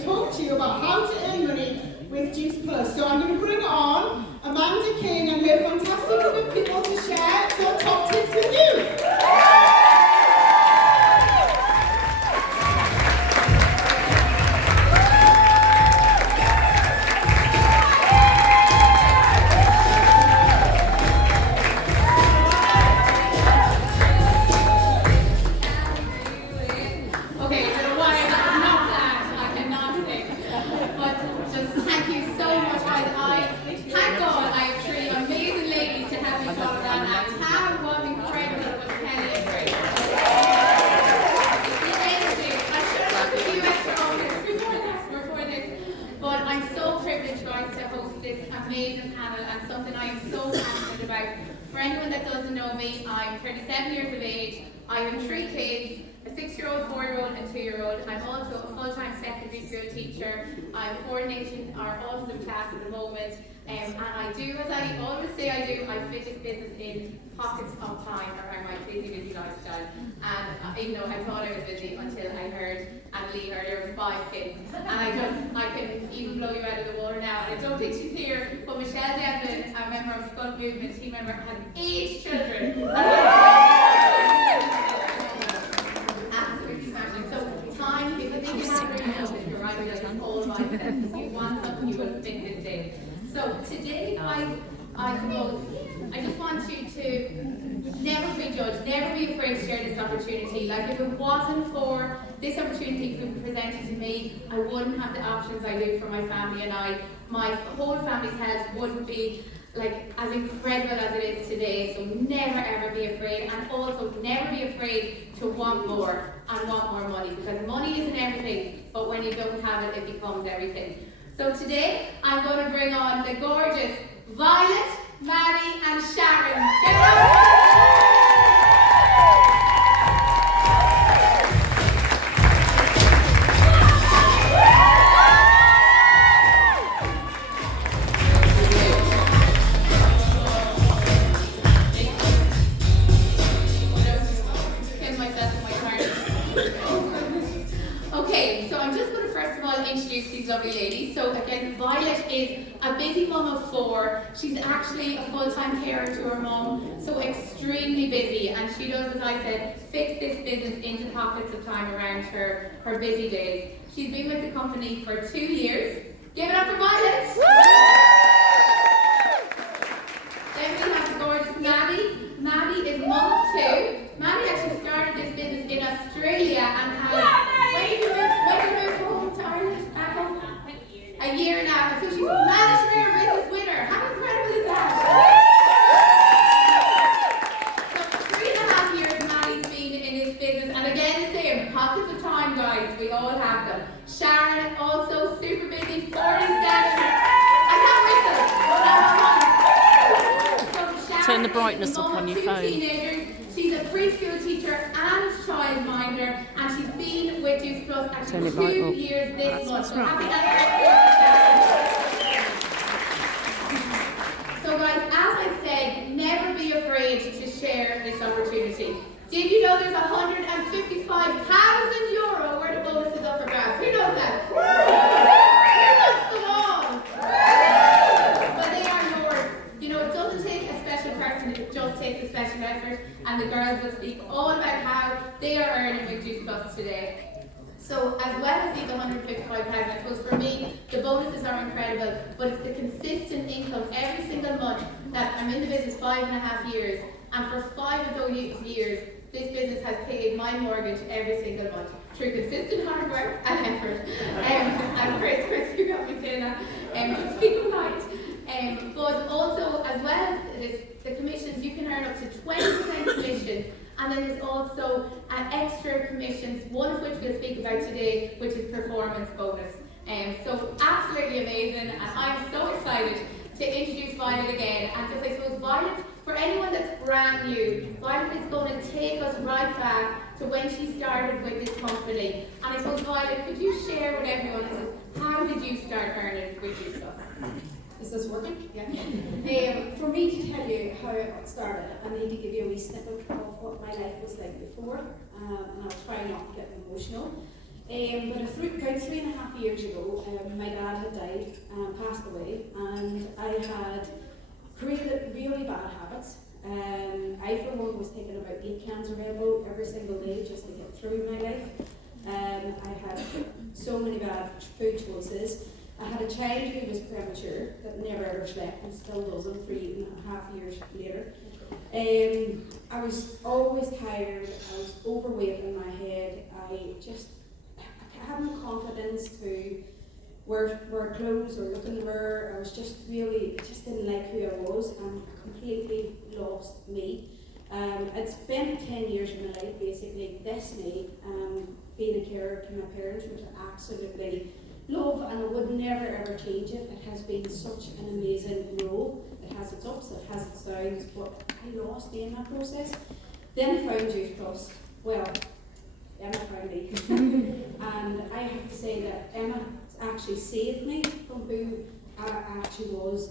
to talk to you about how to earn money with Juice Plus. So I'm going to bring on Amanda King and her fantastic group of people to share some top tips with you. Amazing panel and something I am so passionate about. For anyone that doesn't know me, I'm 37 years of age. I have 3 kids, a 6-year-old, 4-year-old and 2-year-old. I'm also a full-time secondary school teacher. I'm coordinating our autism class at the moment. And I do, as I always say I do, I fit this business in pockets of time around my busy lifestyle. And even though I thought I was busy until I heard Annalise heard there were 5 kids. And I can even blow you out of the water now. And I don't think she's here, but Michelle Devlin, a member of Skull Movement, team member, has 8 children. Absolutely smashing. So time is a big factor in business, you're right, like all mindset. If you want something, you will fit this in. So today, I suppose, I just want you to never be judged, never be afraid to share this opportunity. Like if it wasn't for this opportunity being presented to me, I wouldn't have the options I do for my family and I. My whole family's health wouldn't be like as incredible as it is today. So never ever be afraid, and also never be afraid to want more and want more money, because money isn't everything, but when you don't have it, it becomes everything. So today, I'm going to bring on the gorgeous Violet, Maddie and Sharon. Get on. Introduce these lovely ladies. So again, Violet is a busy mum of 4. She's actually a full-time carer to her mum, so extremely busy, and she does, as I said, fix this business into pockets of time around her busy days. She's been with the company for 2 years. Give it up for Violet! Then we have the gorgeous Maddie. Maddie is mum of 2. Maddie actually started this business in Australia and has a year now, so she's managed her business winner. How incredible is that? So 3.5 years Maddie's been in this business, and again the same, pockets of time guys, we all have them. Sharon, also super busy, 47. I can't whistle. So turn the brightness up on your phone. Teenagers. She's a preschool teacher and childminder, and she's been with Juice Plus actually 2 years this month. So happy So guys, as I said, never be afraid to share this opportunity. Did you know there's €155,000 where the bonus is up for grabs? Who knows that? Who knows them all? But they are yours. You know, it doesn't take a special person, it just takes a special effort, and the girls will speak all about how they are earning with Juice Plus today. So as well as these 155,000, I suppose for me, the bonuses are incredible, but it's the consistent income every single month that I'm in the business 5.5 years, and for 5 of those years, this business has paid my mortgage every single month through consistent hard work and effort. And Chris, you got me saying that. Speak polite. But also, as well as this, the commissions, you can earn up to 20% commissions. And then there's also extra commissions, one of which we'll speak about today, which is performance bonus. So absolutely amazing, and I'm so excited to introduce Violet again. And just I suppose Violet, for anyone that's brand new, Violet is going to take us right back to when she started with this company. And I suppose Violet, could you share with everyone, how did you start earning with your stuff? Is this working? Yeah. For me to tell you how it started, I need to give you a wee snippet of what my life was like before, and I'll try not to get emotional. But about 3.5 years ago, my dad had died and passed away, and I had created really bad habits. I, for one, was taking about 8 cans of Red Bull every single day just to get through my life. I had so many bad food choices. I had a child who was premature that never ever slept and still doesn't 3.5 years later. I was always tired, I was overweight in my head, I had no confidence to wear clothes or look in the mirror. I was just didn't like who I was, and I completely lost me. I'd spent 10 years of my life basically this May being a carer to my parents, which I absolutely love, and I would never ever change it. It has been such an amazing role. It has its ups, it has its downs, but I lost me in that process. Then I found Juice Plus. Well, Emma found me. And I have to say that Emma actually saved me from who I actually was.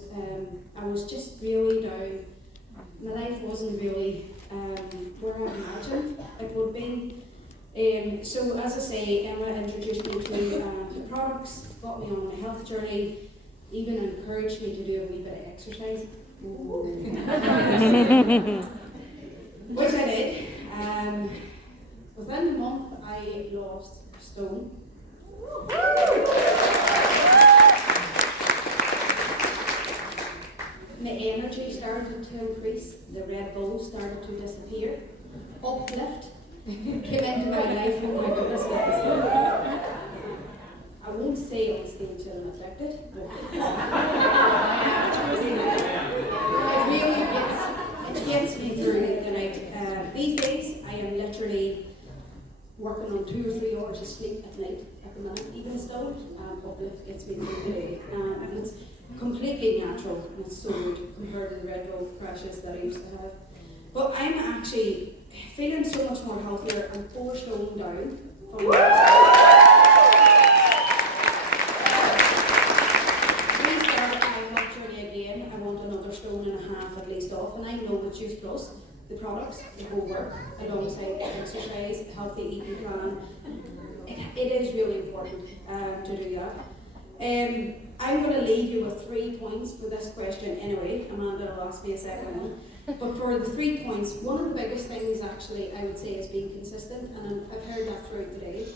I was just really down. My life wasn't really where I imagined it would be. So as I say, Emma introduced me to the products, got me on my health journey, even encouraged me to do a wee bit of exercise. Which I did. Within a month I lost a stone. My energy started to increase, the Red Bull started to disappear, uplift came into my life, oh my goodness guys. I won't say on stage that I'm affected, but it gets me through the night. These days I am literally working on 2 or 3 hours of sleep at night at the minute, even still, uplift gets me through the day. And it's completely natural and it's so good compared to the Red Bull crashes that I used to have. But I'm actually feeling so much more healthier and 4 stone down from restart my health journey again. I want another 1.5 stone at least off, and I know with Juice Plus, the products, the whole work, alongside exercise, healthy eating plan, it is really important to do that. I'm going to leave you with 3 points for this question anyway. Amanda will ask me a second one. But for the 3 points, one of the biggest things actually I would say is being consistent, and I've heard that throughout the day.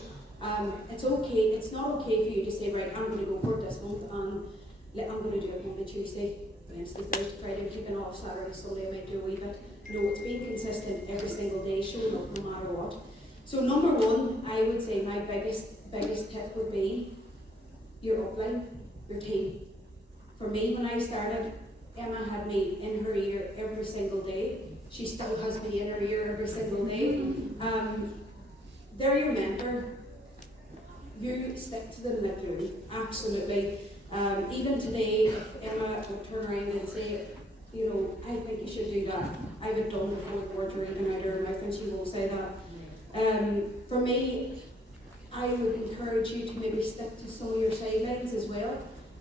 It's not okay for you to say, right, I'm going to go for it this month, and I'm going to do it Monday, Tuesday, Wednesday, Thursday, Friday, I'm taking off Saturday, Sunday, I might do a wee bit. No, it's being consistent every single day, showing up no matter what. So number 1, I would say my biggest tip would be your upline, your team. For me, when I started, Emma had me in her ear every single day. She still has me in her ear every single day. They're your mentor. You stick to them like glue, absolutely. Even today, if Emma would turn around and say, you know, I think you should do that, I have it done before the words are even out of her mouth, and she won't say that. For me, I would encourage you to maybe stick to some of your sidelines as well.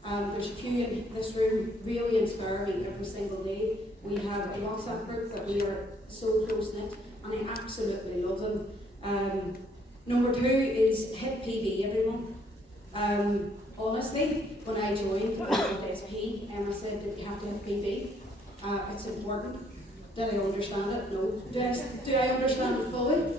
There's a few in this room really inspire me every single day. We have a WhatsApp group that we are so close-knit, and I absolutely love them. Number 2 is hit PB every month. Honestly, when I joined SP, Emma said that you have to hit PB. It's important. Did I understand it? No. Do I understand it fully?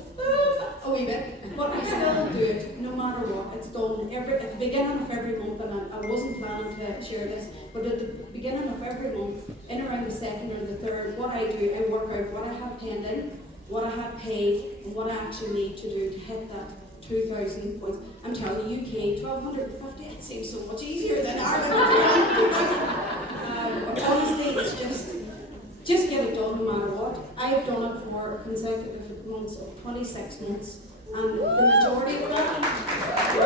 A wee bit. But I still do it, no matter what. It's done at the beginning of every month, and I wasn't planning to share this, but at the beginning of every month, in around the 2nd or the 3rd, what I do, I work out what I have pending, what I have paid, and what I actually need to do to hit that 2,000 points. I'm telling you, UK 1,250, it seems so much easier than Ireland. But honestly, it's just get it done no matter what. I've done it for consecutive months of 26 months, and the majority of that I've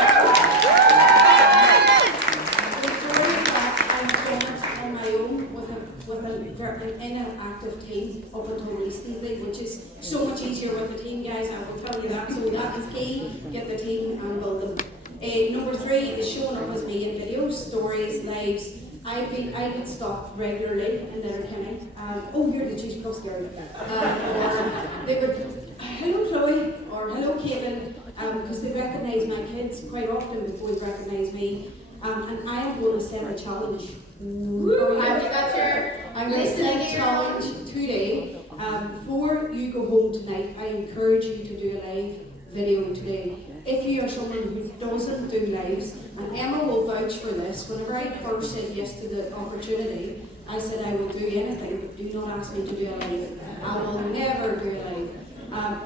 done it on my own with an inactive team up until recently, which is so much easier with the team, guys, I will tell you that. So that is key, get the team and build them. Number 3 is showing up with me in videos, stories, lives. I get stopped regularly in Letterkenny. Oh, you're the Juice Plus girl. Or they would, hello Chloe, or hello Caitlin. because they recognise my kids quite often before they recognise me. And I am going to set a challenge. Have you got your I'm going to set a challenge today. Before you go home tonight, I encourage you to do a live video today. If you are someone who doesn't do lives, and Emma will vouch for this, whenever I first said yes to the opportunity, I said I will do anything, but do not ask me to do a live. I will never do a live.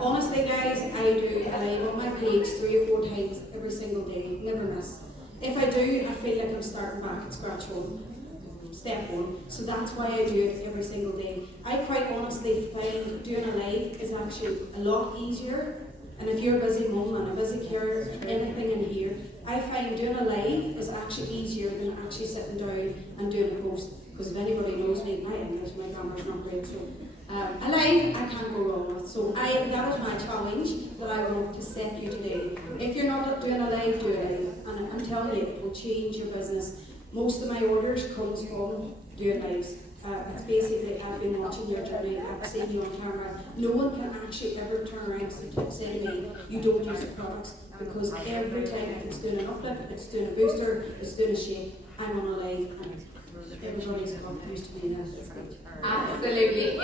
Honestly guys, I do a live on my page 3 or 4 times every single day, never miss. If I do, I feel like I'm starting back at scratch one, step one. So that's why I do it every single day. I quite honestly find doing a live is actually a lot easier. And if you're a busy mum and a busy carer, anything in here, I find doing a live is actually easier than actually sitting down and doing a post. Because if anybody knows me, my English, my grammar's not great, so a live I can't go wrong with. So that is my challenge that I want to set you today. If you're not doing a live, do a live. And I'm telling you, it will change your business. Most of my orders comes from doing lives. It's basically, I've been watching your journey, I've seen you on camera. No one can actually ever turn around and say to me, you don't use the products. Because every time it's doing an uplift, it's doing a booster, it's doing a shake, I'm on a live and everybody's got used to me now. Absolutely.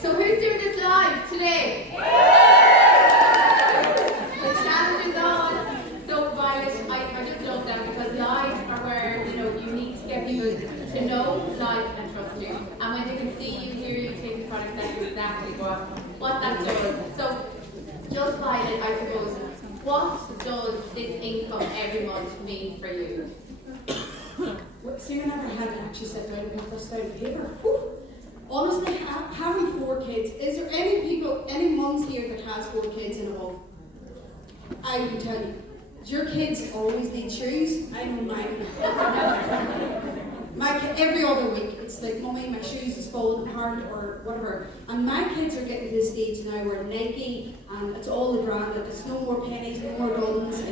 So who's doing this live today? The challenge is on. So Violet, I just love that because lives are where you need to get people to know, like, and trust you. And when they can see you, hear you, take the product, that's exactly what that does. So just Violet, I suppose, what does this income every month mean for you? See, I never had to actually sit down and put this down on paper. Whew. Honestly, having 4 kids, is there any mums here that has 4 kids in a home? I can tell you, your kids always need shoes. I know mine. Every other week, it's like, Mummy, my shoes is falling apart or whatever. And my kids are getting to the stage now where Nike and it's all the branded. It's no more pennies, no more guns.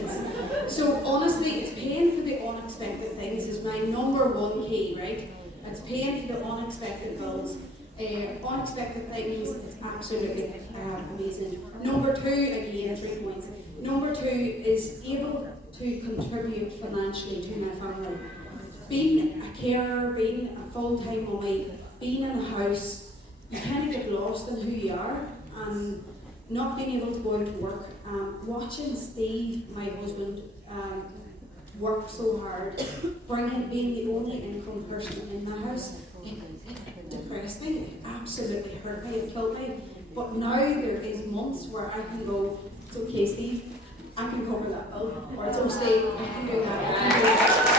So honestly, it's paying for the unexpected things is my number 1 key, right? It's paying for the unexpected bills. Unexpected things, it's absolutely amazing. Number 2, again, 3 points. Number 2 is able to contribute financially to my family. Being a carer, being a full-time mummy, being in a house, you kind of get lost in who you are and not being able to go out to work. Watching Steve, my husband, work so hard, being the only income person in the house, it depressed me, it absolutely hurt me, it killed me. But now there is months where I can go, it's okay Steve, I can cover that bill, or it's okay Steve, I can do that, I can do that.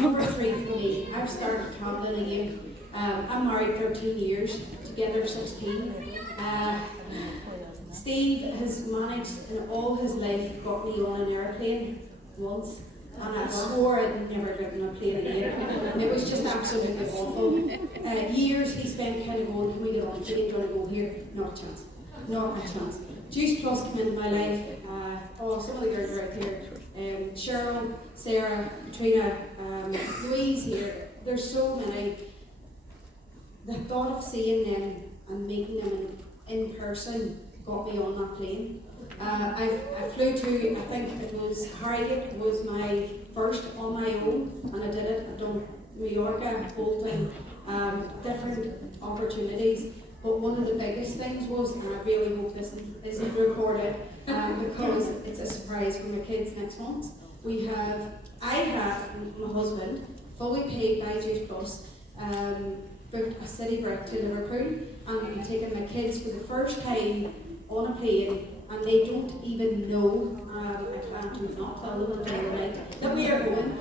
Number 3 for me, I've started travelling again. I'm married 13 years, together 16. Steve has managed in all his life got me on an airplane once, and I swore I'd never get on a plane again. It was just absolutely awful. Years he spent kind of going, can we get on a plane, do you want to go here? Not a chance. Not a chance. Juice Plus came into my life. Some of the girls are out here. Cheryl, Sarah, Katrina, Louise here. There's so many. The thought of seeing them and meeting them in person got me on that plane. I flew to, I think it was Harrogate, was my first on my own, and I did it. I've done Mallorca, Bolton, different opportunities. But one of the biggest things was, and I really hope this isn't recorded, because it's a surprise for my kids next month. I have my husband, fully paid by Juice Plus, booked a city break to Liverpool, and I'm taking my kids for the first time on a plane, and they don't even know, I can't not tell them until the night, that we are going.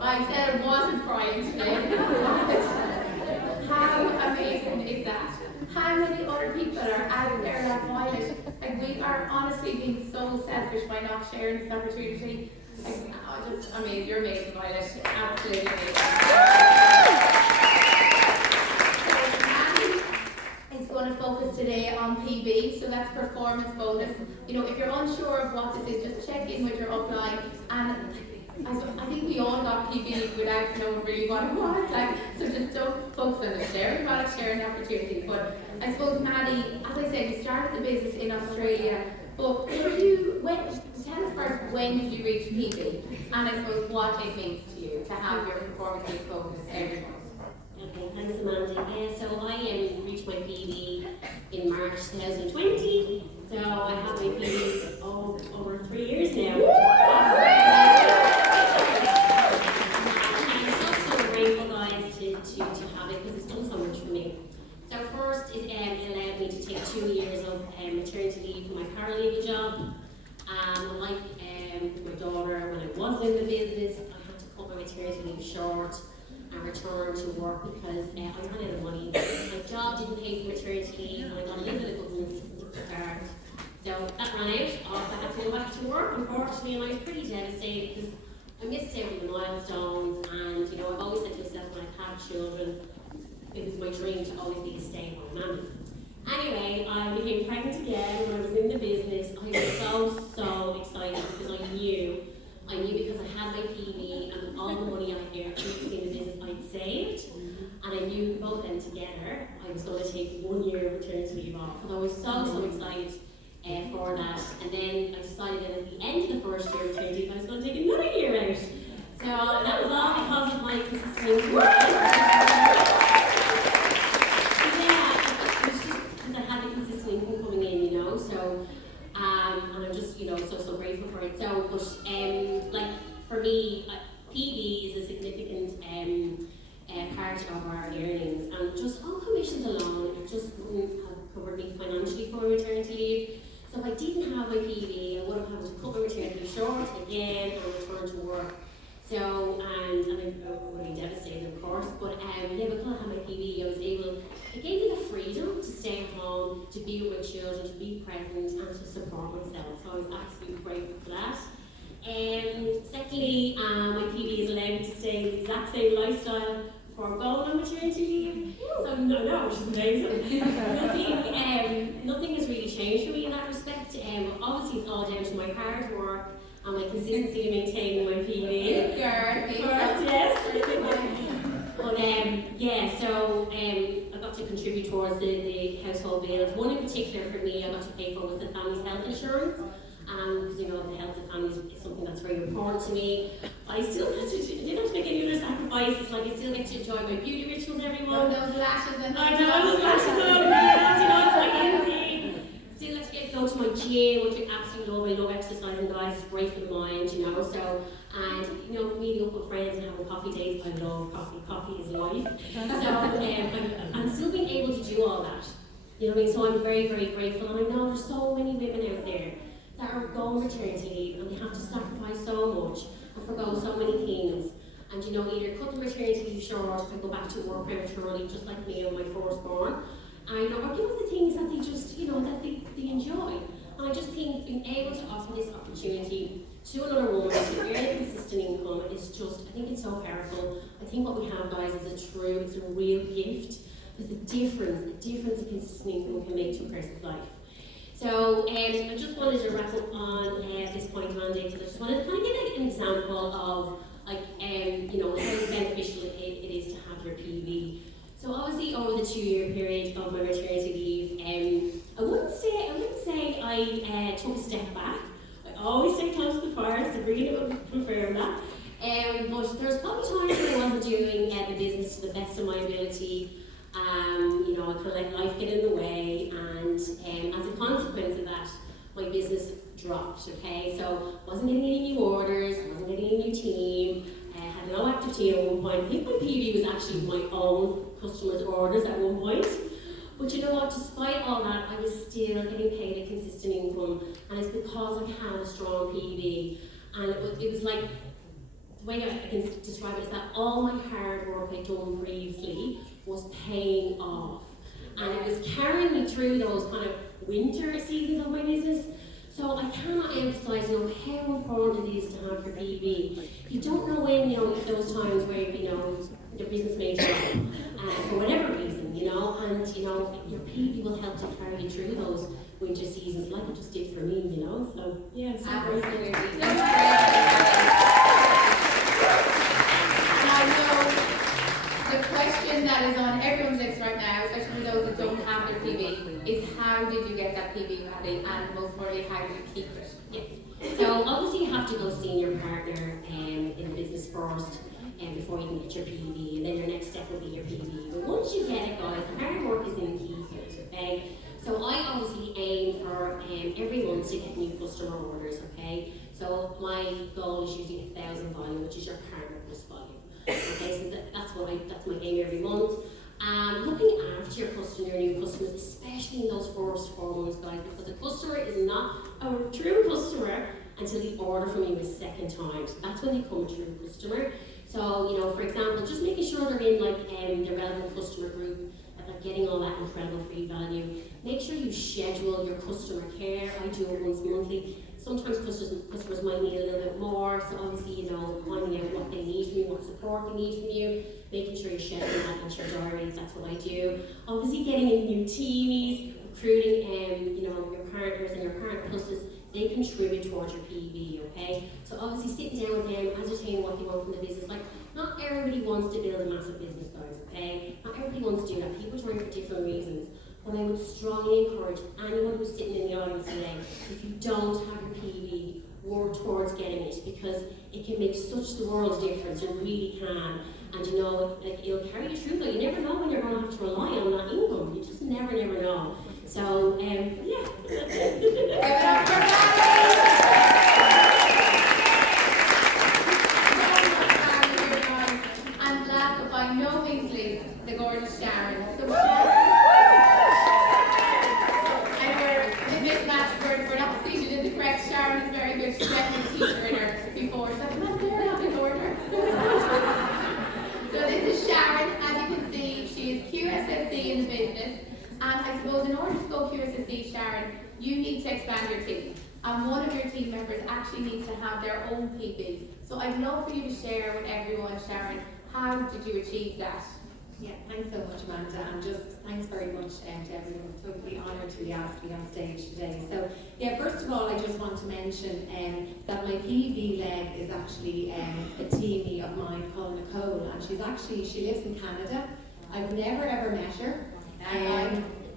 I said I wasn't crying today. How amazing is that? How many other people are out there like Violet? Like, we are honestly being so selfish by not sharing this opportunity. I mean, you're amazing, Violet. Absolutely amazing. Is going to focus today on PB, so that's performance bonus. You know, if you're unsure of what this is, just check in with your upline. And I think we all got PB without knowing really what it was. Like, so just don't focus on the sharing product, sharing opportunity. But I suppose, Maddie, as I said, you started the business in Australia. But tell us first, when did you reach PB? And I suppose what it means to you to have your performance focus every month. Okay, thanks Amanda. So I reached my PB in March 2020. So I have my PB over 3 years now. I'm so grateful, guys, to have it because it's done so much for me. So first, it allowed me to take 2 years of maternity leave for my paralegal job. Like my daughter, when I wasn't in the business, I had to cut my maternity leave short and return to work because I ran out of money. My job didn't pay for maternity leave, and I got a little bit of government assistance to start. So that ran out. I had to go back to work, unfortunately, and I was pretty devastated because I missed out on the milestones. And you know, I've always said to myself when I've had children, it was my dream to always be a stay-at-home mammy. Anyway, I became pregnant again when I was in the business. I was so excited because I knew because I had my PB and all the money I earned previously in the business I'd saved, and I knew both them together, I was going to take 1 year of maternity leave off. And I was so excited for that. And then I decided that at the end of the first year of maternity leave, I was going to take another year out. So that was all because of my consistent and I'm just, you know, so grateful for it. So, but like for me, PB is a significant part of our earnings, and just on commissions alone, it just wouldn't have covered me financially for maternity leave. So if I didn't have my PB, I would have had to cut my maternity leave short again and return to work. So, and I'm really devastated, of course, but yeah, because I had my PB, it gave me the freedom to stay at home, to be with my children, to be present, and to support myself. So I was absolutely grateful for that. Secondly, my PB has allowed me to stay in the exact same lifestyle before going on maternity leave. So no, which is amazing. Nothing has really changed for me in that respect. Obviously, it's all down to my hard work and my consistency in maintaining my PB. Yes. But yeah, so I got to contribute towards the household bills. One in particular for me, I got to pay for was the family's health insurance. Because you know the health of families is something that's very important to me. I still didn't have to make any other sacrifices. Like I still get to enjoy my beauty rituals every month. Those lashes and I know those lashes on me. You know, it's like anything. Still get to go to my gym, which I absolutely love. I love exercising, guys. It's great for the mind, you know. So, and you know, meeting up with friends and having coffee dates. I love coffee. Coffee is life. So, I'm still being able to do all that. You know what I mean? So I'm very, very grateful. And I know there's so many women out there that are going maternity leave and they have to sacrifice so much and forgo so many things. And you know, either cut the maternity leave short and go back to work prematurely, just like me and my firstborn. And you know, or give up the things that they just, you know, that they enjoy. And I just think being able to offer this opportunity to another woman to earn a consistent income is just, I think it's so powerful. I think what we have, guys, is it's a real gift. There's a difference a consistent income can make to a person's life. So I just wanted to wrap up on this point, Amanda, because I just wanted to kind of give an example of you know, how beneficial it is to have your PV. So obviously over the 2 year period of my maternity leave, I wouldn't say I took a step back. I always stay close to the fire, so Sabrina would confirm that. But there's probably times when I wasn't doing the business to the best of my ability. You know, I kind of let life get in the way, and as a consequence of that, my business dropped, okay? So wasn't getting any new orders, wasn't getting any new team, had no active team at one point. I think my PV was actually my own customers' orders at one point. But you know what, despite all that, I was still getting paid a consistent income, and it's because I had a strong PV. And it was like, the way I can describe it is that all my hard work I'd done previously was paying off. And it was carrying me through those kind of winter seasons of my business. So I cannot emphasise, how important it is to have your PV. You don't know when, those times where, your business may drop, for whatever reason, and, your PV will help to carry you through those winter seasons, like it just did for me, so, yeah, it's so great. Absolutely. Now, the question that is on everyone's lips right now, especially those that don't have their PV, is how did you get that PV ready, and most importantly, how do you keep it? Yeah. So obviously you have to go see your partner in the business first, before you can get your PV, and then your next step will be your PV. But once you get it, guys, the hard work is in the key here, okay? So I obviously aim for every month to get new customer orders, okay? So my goal is usually 1,000 volume, which is your partner plus volume. Okay, so that's my aim every month. Looking after your new customers, especially in those first 4 months, guys, because a customer is not a true customer until they order from you a second time. So that's when they become a true customer. So, for example, just making sure they're in the relevant customer group, that they're getting all that incredible free value. Make sure you schedule your customer care. I do it once monthly. Sometimes customers might need a little bit more, so obviously, finding out what they need from you, what support they need from you, making sure you're scheduling that into your diaries, that's what I do. Obviously, getting in new teamies, recruiting, your partners and your partner pluses, they contribute towards your PV, okay? So obviously sitting down with them, ascertaining what they want from the business. Like, not everybody wants to build a massive business, guys, okay? Not everybody wants to do that. People join for different reasons. But I would strongly encourage anyone who's sitting in the audience today, if you don't have your PV, work towards getting it, because it can make such the world of difference. It really can. And it'll carry you through, though. You never know when you're going to have to rely on that income. You just never know. So, yeah. And last but by no means least, the gorgeous Sharon. So we're not seated in the correct. Sharon is very good. She's definitely a teacher in her before. So I'm not there now in order. So this is Sharon. As you can see, she is QSSC in the business. And I suppose in order to go QSSC, Sharon, you need to expand your team. And one of your team members actually needs to have their own PV. So I'd love for you to share with everyone, Sharon, how did you achieve that? Yeah, thanks so much, Amanda, and just thanks very much to everyone. Totally honoured to be asked to be on stage today. So, yeah, first of all, I just want to mention that my PV leg is actually a teamie of mine called Nicole, and she lives in Canada. I've never ever met her.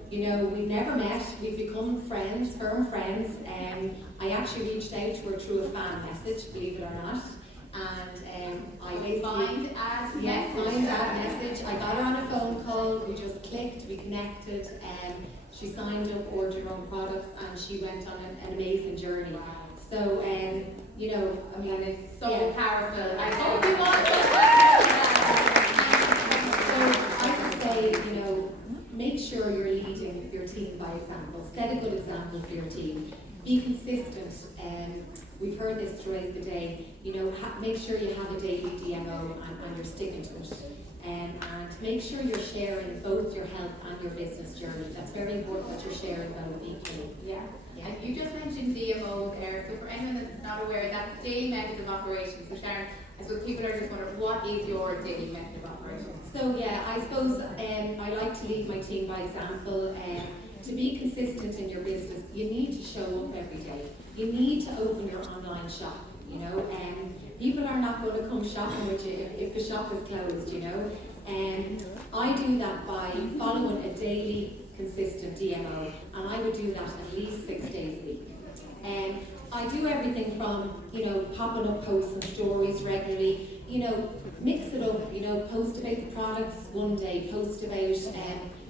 We've never met. We've become friends, firm friends. I actually reached out to her through a fan message, believe it or not. And I basically Find that message. I got her on a phone call. We just clicked. We connected. She signed up, ordered her own products, and she went on an amazing journey. So, it's so powerful. I hope so you want I would say, make sure you're leading your team by example. Set a good example for your team. Be consistent. We've heard this throughout the day. Make sure you have a daily DMO and you're sticking to it. And make sure you're sharing both your health and your business journey. That's very important that you're sharing both equally. Yeah. And you just mentioned DMO there. So for anyone that's not aware, that's daily method of operation. So Sharon, I suppose people are just wondering, what is your daily method of operation? So yeah, I suppose I like to lead my team by example. To be consistent in your business, you need to show up every day. You need to open your online shop, people are not going to come shopping with you if the shop is closed, And I do that by following a daily, consistent DMO, and I would do that at least 6 days a week. And I do everything from, popping up posts and stories regularly, mix it up, post about the products one day, post about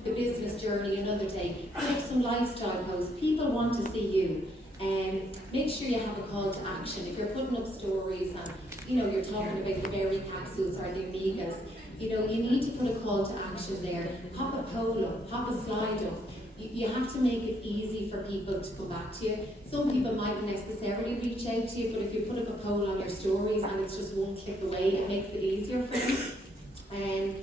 the business journey another day, put up some lifestyle posts. People want to see you. And make sure you have a call to action. If you're putting up stories and you're talking about the berry capsules or the omegas, you need to put a call to action there. Pop a poll up, pop a slide up. You have to make it easy for people to come back to you. Some people mightn't necessarily reach out to you, but if you put up a poll on your stories and it's just one click away, it makes it easier for them.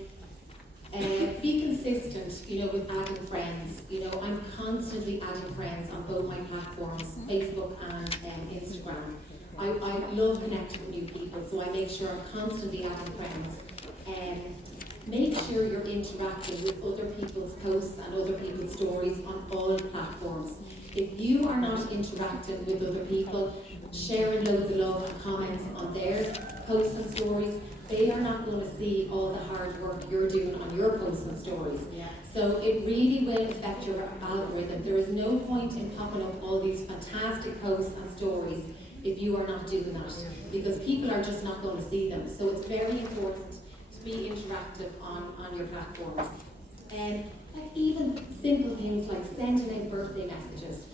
Be consistent, with adding friends. I'm constantly adding adding friends on both my platforms, Facebook and Instagram. I love connecting with new people, so I make sure I'm constantly adding friends. Make sure you're interacting with other people's posts and other people's stories on all platforms. If you are not interacting with other people, sharing loads of love and comments on their posts and stories, they are not going to see all the hard work you're doing on your posts and stories. Yeah. So it really will affect your algorithm. There is no point in popping up all these fantastic posts and stories if you are not doing that, because people are just not going to see them. So it's very important to be interactive on your platforms. And like even simple things like sending out birthday messages.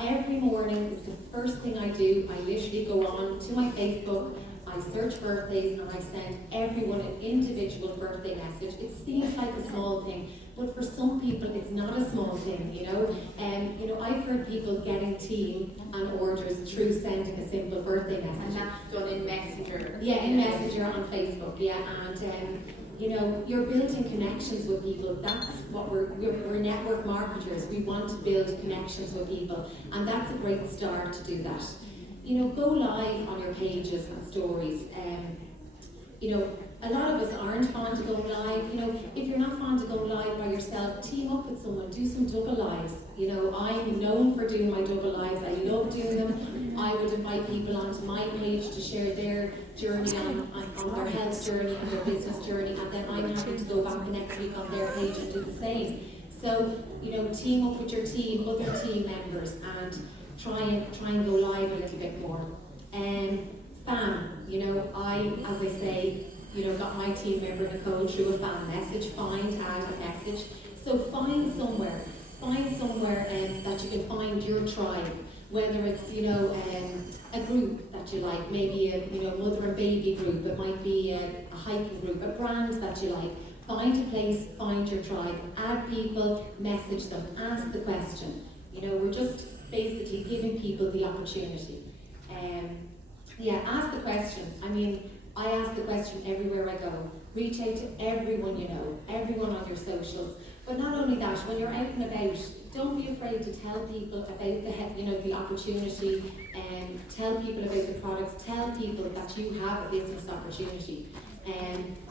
Every morning is the first thing I do. I literally go on to my Facebook, I search birthdays, and I send everyone an individual birthday message. It seems like a small thing, but for some people it's not a small thing, you know. And I've heard people getting team and orders through sending a simple birthday message. And that's done in Messenger. Yeah, in Messenger on Facebook, yeah. And you're building connections with people. That's what we're network marketers. We want to build connections with people, and that's a great start to do that. Go live on your pages and stories. A lot of us aren't fond of going live. If you're not fond of going live by yourself, team up with someone, do some double lives. I'm known for doing my double lives. I love doing them. I would invite people onto my page to share their journey on their health journey and their business journey, and then I'm happy to go back the next week on their page and do the same. So, team up with your team, other team members, and try and go live a little bit more. Spam, as I say, got my team member Nicole through a fan message, add a message. So find somewhere that you can find your tribe, whether it's, a group that you like, maybe a mother and baby group, it might be a hiking group, a brand that you like. Find a place, find your tribe, add people, message them, ask the question. We're just basically giving people the opportunity. Ask the question. I ask the question everywhere I go. Reach out to everyone you know, everyone on your socials. But not only that, when you're out and about, don't be afraid to tell people about the opportunity, and tell people about the products, tell people that you have a business opportunity.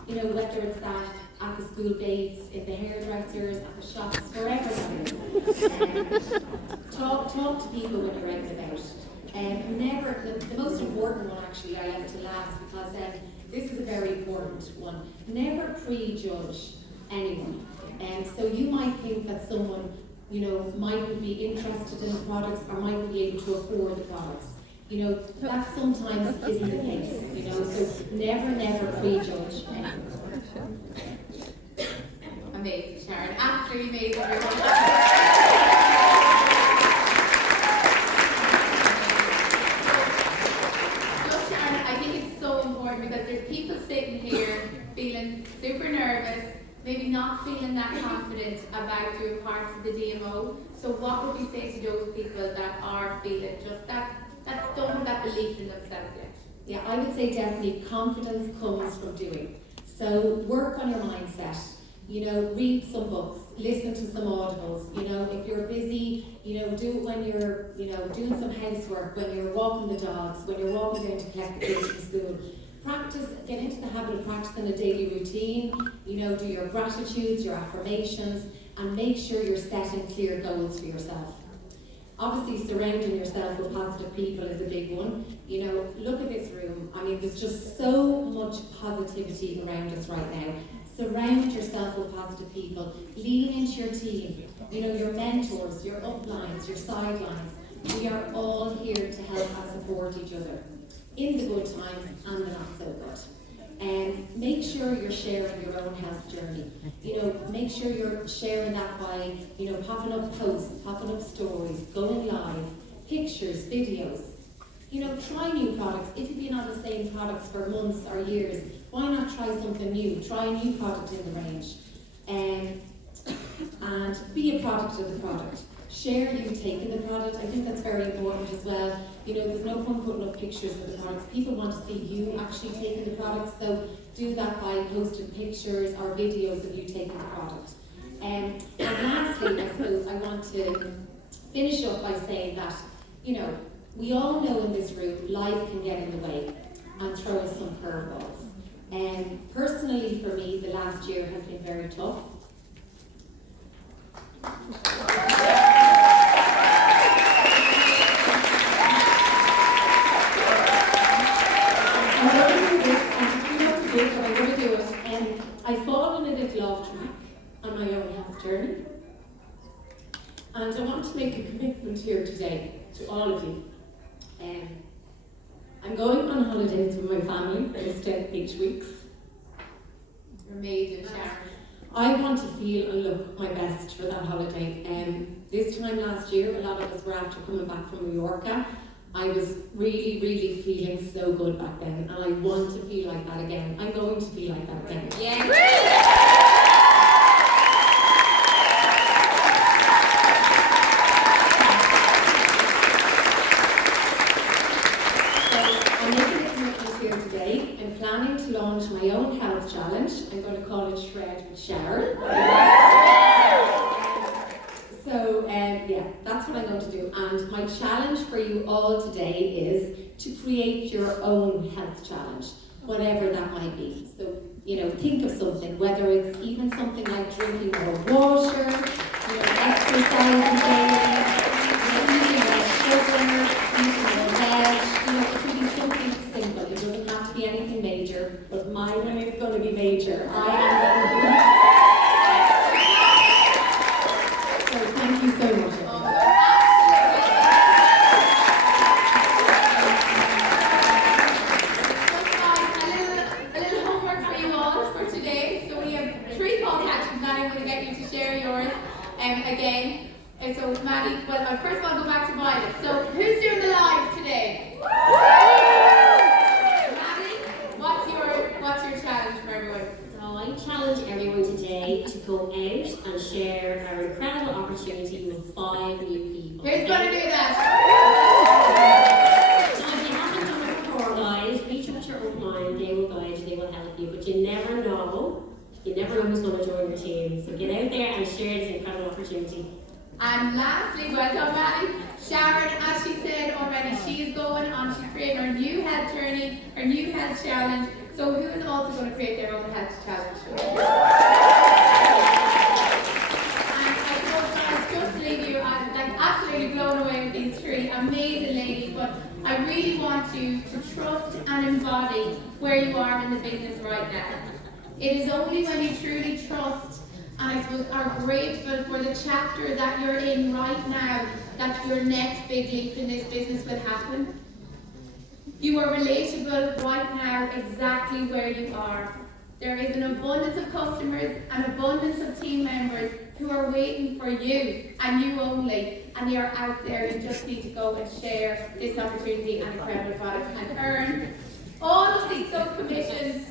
Whether it's that at the school gates, at the hairdressers, at the shops, wherever that is. Talk to people when you're out and about. The most important one actually I like to last, because this is a very important one. Never prejudge anyone. So you might think that someone, mightn't be interested in the products or mightn't be able to afford the products. That sometimes isn't the case, so never prejudge anyone. Amazing, Sharon. Absolutely amazing. Because there's people sitting here feeling super nervous, maybe not feeling that confident about doing parts of the DMO. So what would we say to those people that are feeling just that don't have that belief in themselves yet? Yeah, I would say definitely confidence comes from doing. So work on your mindset. Read some books, listen to some audibles. If you're busy, do it when you're, doing some housework, when you're walking the dogs, when you're walking down to collect the kids from school. Practice, get into the habit of practicing a daily routine, do your gratitudes, your affirmations, and make sure you're setting clear goals for yourself. Obviously, surrounding yourself with positive people is a big one. Look at this room. There's just so much positivity around us right now. Surround yourself with positive people. Lean into your team. Your mentors, your uplines, your sidelines. We are all here to help and support each other in the good times and the not so good. And make sure you're sharing your own health journey. Make sure you're sharing that by, popping up posts, popping up stories, going live, pictures, videos. Try new products. If you've been on the same products for months or years, why not try something new? Try a new product in the range. And be a product of the product. Share you taking the product. I think that's very important as well. There's no point putting up pictures of the products. People want to see you actually taking the product, so do that by posting pictures or videos of you taking the product. And lastly, I suppose I want to finish up by saying that, you know, we all know in this room life can get in the way and throw us some curveballs. And personally for me, the last year has been very tough. I'm going to do this, and I'm not to do it, but I'm going to do it. I've fallen a little off track on my own health journey. And I want to make a commitment here today to all of you. I'm going on holidays with my family instead of each week's. You're amazing, Sharon. I want to feel and look my best for that holiday. This time last year, a lot of us were after coming back from Mallorca. I was really, really feeling so good back then, and I want to feel like that again. I'm going to feel like that again. Yeah. I'm making a commitment here today. I'm planning to launch my own health challenge. I'm going to call it Shred with Sharon. Yeah, that's what I'm going to do. And my challenge for you all today is to create your own health challenge, whatever that might be. So, you know, think of something, whether it's even something like drinking more water, you know, exercising daily, eating less sugar, eating more veg. You know, it could be something simple. It doesn't have to be anything major, but my one is going to be major. So thank you so much. A little homework for you all for today. So we have 3 call to actions. Maddie, I'm going to get you to share yours again. And so Maddie, well, first of all, go back to Violet. So who's doing the live today? Maddie, what's your challenge for everyone? So I challenge everyone today to go out and share our incredible opportunity with 5 new people. Who's going to do that? So if you haven't done it before, guys, reach out to your own mind. They will guide you, they will help you, but you never know. You never know who's going to join your team. So get out there and share this incredible opportunity. And lastly, well done, Maddie. Sharon, as she said already, she is going on to create her new health journey, her new health challenge. So who is also going to create their own health challenge? And I suppose, guys, just to leave you, I'm like absolutely blown away with these 3 amazing ladies. But I really want you to trust and embody where you are in the business right now. It is only when you truly trust and I suppose are grateful for the chapter that you're in right now that your next big leap in this business will happen. You are relatable right now exactly where you are. There is an abundance of customers, an abundance of team members who are waiting for you and you only, and they are out there. You just need to go and share this opportunity and incredible product and earn all of those commissions